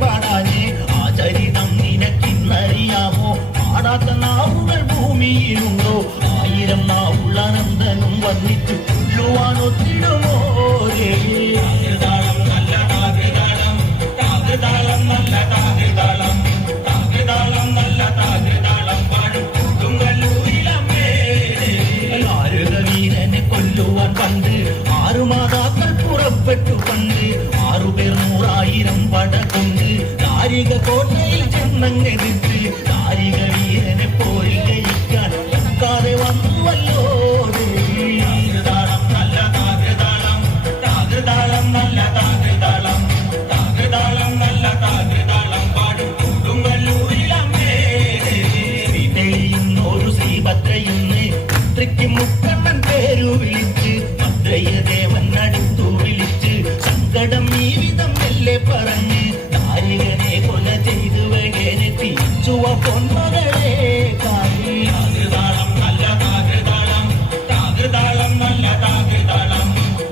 പാടാഞ്ഞേ ആ ചരിതം നിനക്കിന്നറിയാമോ പാടാത്ത നാവുകൾ ഭൂമിയിലുണ്ടോ ആയിരം നാവുള്ള നന്ദനും വന്നിച്ചു കൊല്ലുവാനൊത്തിടുമോ താകൃതാളം നല്ല താകൃതാളം താകൃതാളം നല്ല താകൃതാളം താകൃതാളം നല്ല താകൃതാളം പാടും കൊടുങ്ങല്ലൂരിലമ്മേ ആരുതവീരനെ കൊല്ലുവാൻ പണ്ട് ആറു മാതാക്കൾ പുറപ്പെട്ടു പണ്ട് 6 പേർ 100,000 പട കൊണ്ട് താരിക കോട്ടയിൽ ചെന്നങ്ങെതിർത്ത് താരിക വീരനെ പോരിൽ ജയിക്കാൻ ഒക്കാതെ വന്നുവല്ലോ താകൃതാളം നല്ല താകൃതാളം താകൃതാളം നല്ല താകൃതാളം താകൃതാളം നല്ല താകൃതാളം പാടും കൊടുങ്ങല്ലൂരിലമ്മേ തെളിയുന്നൊരു ശ്രീഭദ്രയിന്ന് പുത്രിക്ക് മുക്കണ്ണൻ പേരു വിളിച്ച് ഭദ്രയ ദേവൻ അടുത്തു വിളിച്ച് സങ്കടം ഈ വിധം മെല്ലെ പറഞ്ഞ് താരികനെ കൊല ചെയ്തു വകനെ തിരിച്ചുവ പൊന്മകളെ താകൃതാളം നല്ല താകൃതാളം താകൃതാളം നല്ല താകൃതാളം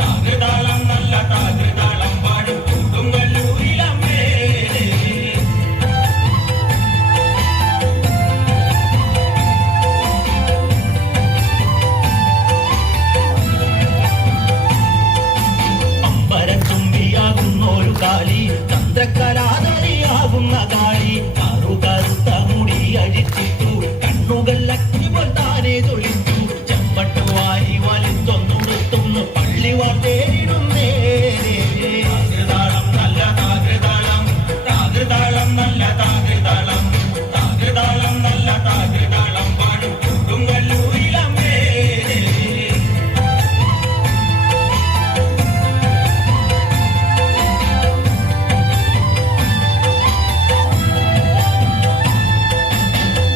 താകൃതാളം നല്ല താകൃതാളം പാടും കൊടുങ്ങല്ലൂരിലമ്മേ അമ്പരത്തുമ്പിയാകുന്നൊരു കാളി ചന്ദ്രക്കലാതറിയാകുന്ന കാളി കറുകറുത്ത മുടി അഴിച്ചിട്ടു കണ്ണുകൾ അക്കിപ്പോൾ താനെ തൊളിച്ചു ചെമ്പട്ടു വാരി വലിച്ചൊന്നുടുത്തുന്നു പള്ളിവാർ തേരിടുന്നേ താകൃതാളം നല്ല താകൃതാളം താകൃതാളം നല്ല താകൃതാളം താകൃതാളം നല്ല താകൃതാളം പാടും കൊടുങ്ങല്ലൂരിലമ്മേ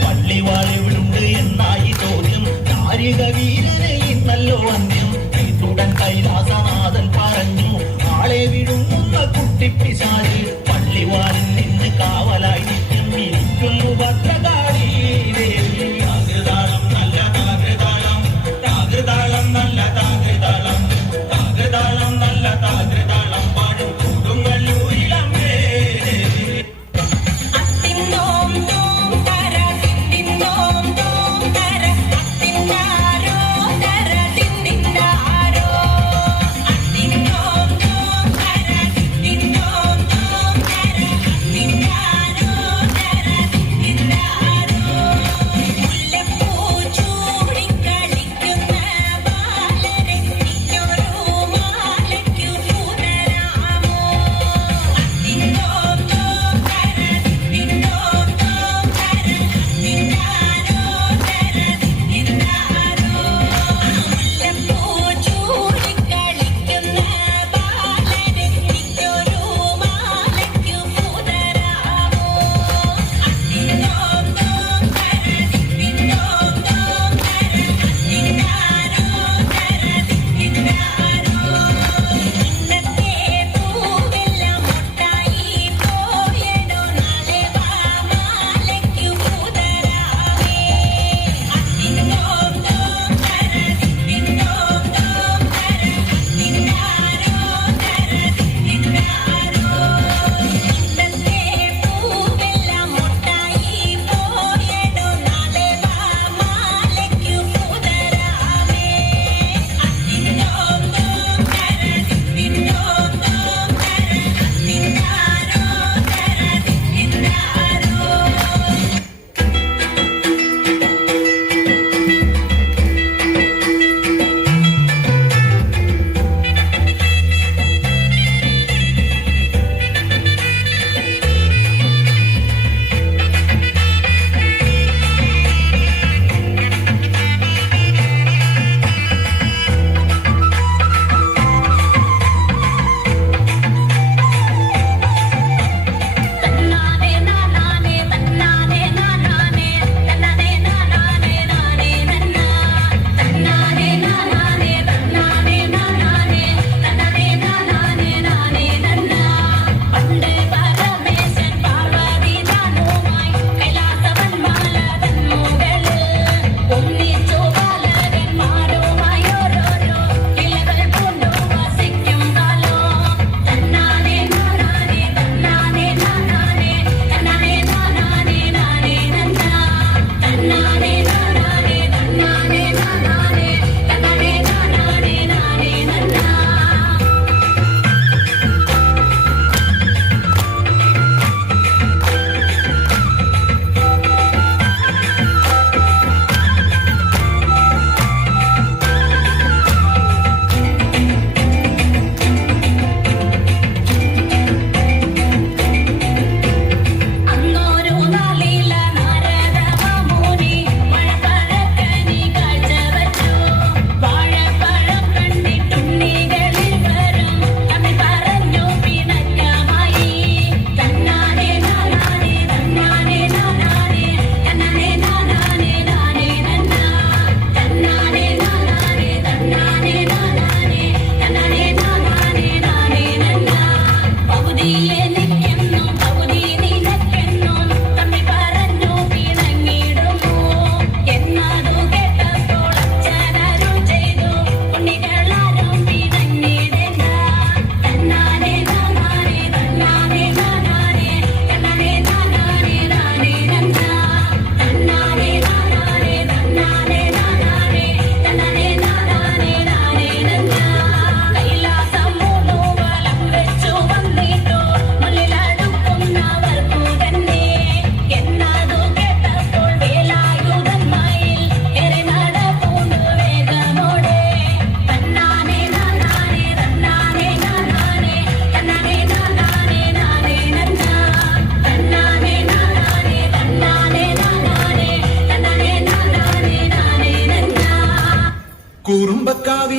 പള്ളിവാളെവിടുണ്ട് എന്നായി ചോദ്യം താരിക വീരനെ ഇന്നല്ലോ അന്ത്യം കൈത്തുടൻ കൈലാസനാഥൻ പറഞ്ഞു ആളെ വിടുങ്ങുന്ന കുട്ടിപ്പിശാചി പള്ളിവാളിൽ നിന്ന് കാവലായി നിത്യം ഇരിക്കുന്നു ഭദ്രകാളി ദേവി താകൃതാളം നല്ല താകൃതാളം താകൃതാളം നല്ല താകൃതാളം താകൃതാളം നല്ല താകൃതാളം പാടും കൊടുങ്ങല്ലൂരിലമ്മേ Ding dong,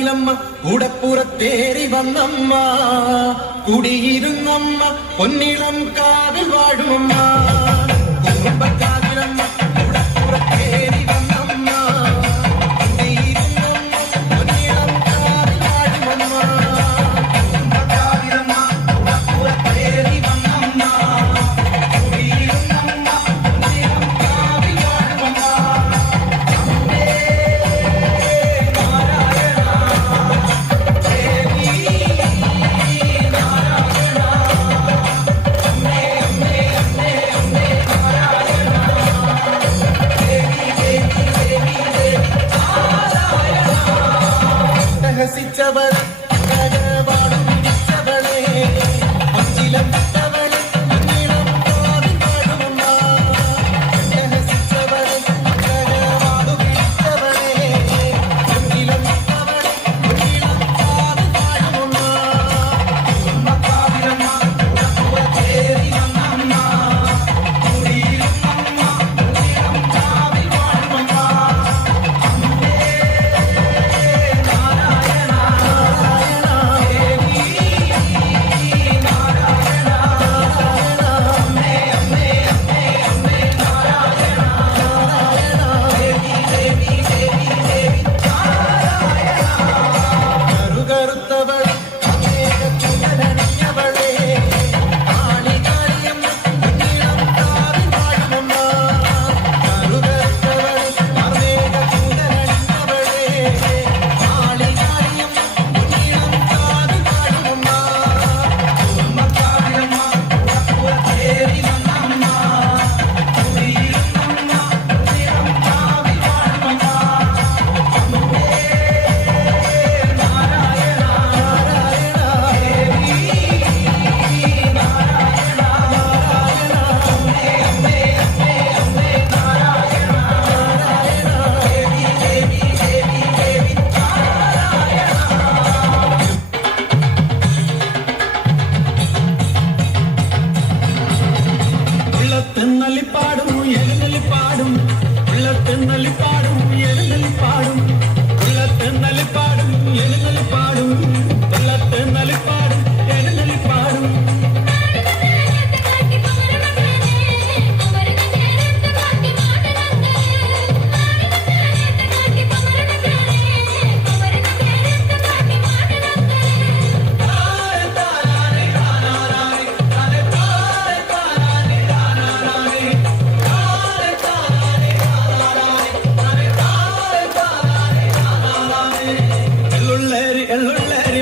കുടുംബക്കാവിലമ്മ കൂടപ്പുറത്തേറി വന്നമ്മ കുടിയിരുന്നമ്മ പൊന്നിളം കാവിൽ വാഴുമമ്മ കുടുംബക്കാവിലമ്മ കൂടപ്പുറത്തേറി വന്നമ്മ കുടിയിരുന്നമ്മ പൊന്നിളം കാവിൽ വാഴുമമ്മ കുടുംബക്കാവിലമ്മ കൂടപ്പുറത്തേറി വന്നമ്മ കുടിയിരുന്നമ്മ പൊന്നിളം കാവിൽ വാഴുമമ്മ രഹസിച്ചവൾ കരവാടും പിടിച്ചവളെ പച്ചിലം വിട്ടവളെ നീളം കാവിൽ വാഴുമമ്മ രഹസിച്ചവൾ കരവാടും പിടിച്ചവളെ പച്ചിലം വിട്ടവളെ നീളം കാവിൽ വാഴുമമ്മ കുടുംബക്കാവിലമ്മ കൂടപ്പുറത്തേറി വന്നമ്മ കുടിയിരുന്നമ്മ നീളം കാവിൽ വാഴുമമ്മ കറുകറുത്തവളെ കമേഘക്കുഴലണിഞ്ഞവളെ കാളികാളിയമ്മ നീളം കാവിൽ വാഴുമമ്മ കറുകറുത്തവളെ കമേഘക്കുഴലണിഞ്ഞവളെ കാളികാളിയമ്മ നീളം കാവിൽ വാഴുമമ്മ കുടുംബക്കാവിലമ്മ കൂടപ്പുറത്തേറി വന്നമ്മ കുടിയിരുന്നമ്മ നീളം കാവിൽ വാഴുമമ്മ ഉള്ളത്തെന്നലിപ്പാടും എഴുന്നള്ളിപ്പാടും ഉള്ളത്തെന്നലിപ്പാടും എഴുന്നള്ളിപ്പാടും ഉള്ളത്തെന്നലിപ്പാടും എഴുന്നള്ളിപ്പാടും ഉള്ളത്തെന്നലിപ്പാടും എഴുന്നള്ളിപ്പാടും എള്ളുള്ളേരി എള്ളുള്ളേരി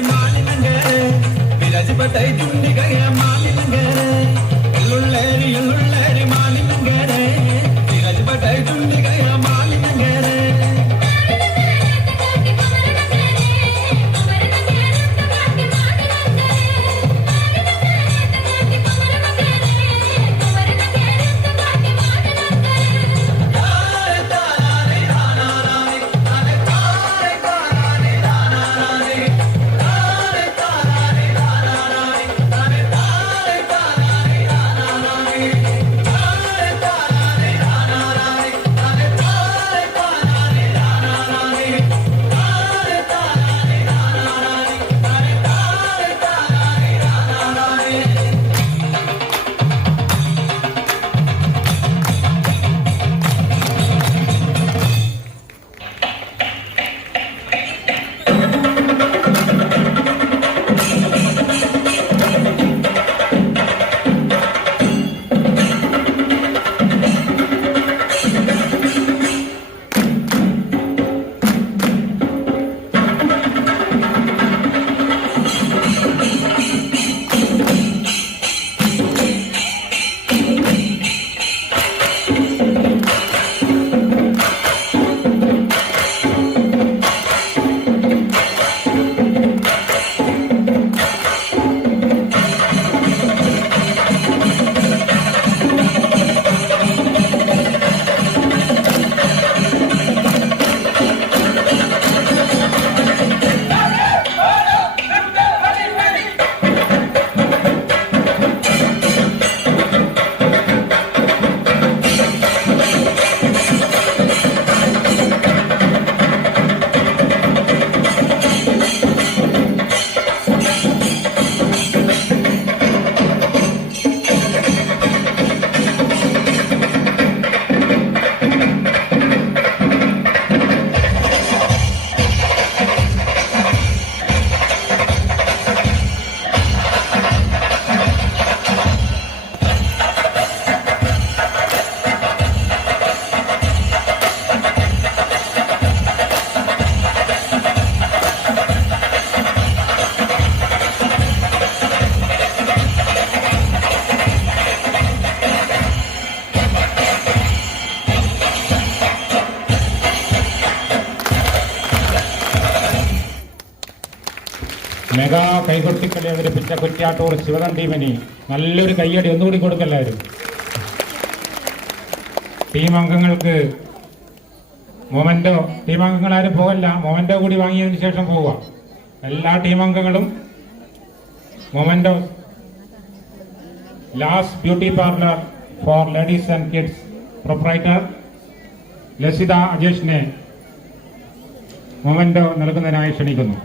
മെഗാ കൈകൊട്ടിക്കളി അവതരിപ്പിച്ച കുറ്റ്യാട്ടൂർ ശിവദം ടീമിന് നല്ലൊരു കയ്യടി ഒന്നുകൂടി കൊടുക്കല്ലായിരുന്നു. ടീം അംഗങ്ങൾക്ക് മൊമെന്റോ, ടീം അംഗങ്ങൾ ആരും പോകല്ല, മൊമെന്റോ കൂടി വാങ്ങിയതിനു ശേഷം പോവുക. എല്ലാ ടീം അംഗങ്ങളും memento last beauty parlour for ladies and kids proprietor Lasitha അജേഷിനെ മൊമെന്റോ നൽകുന്നതിനായി ക്ഷണിക്കുന്നു.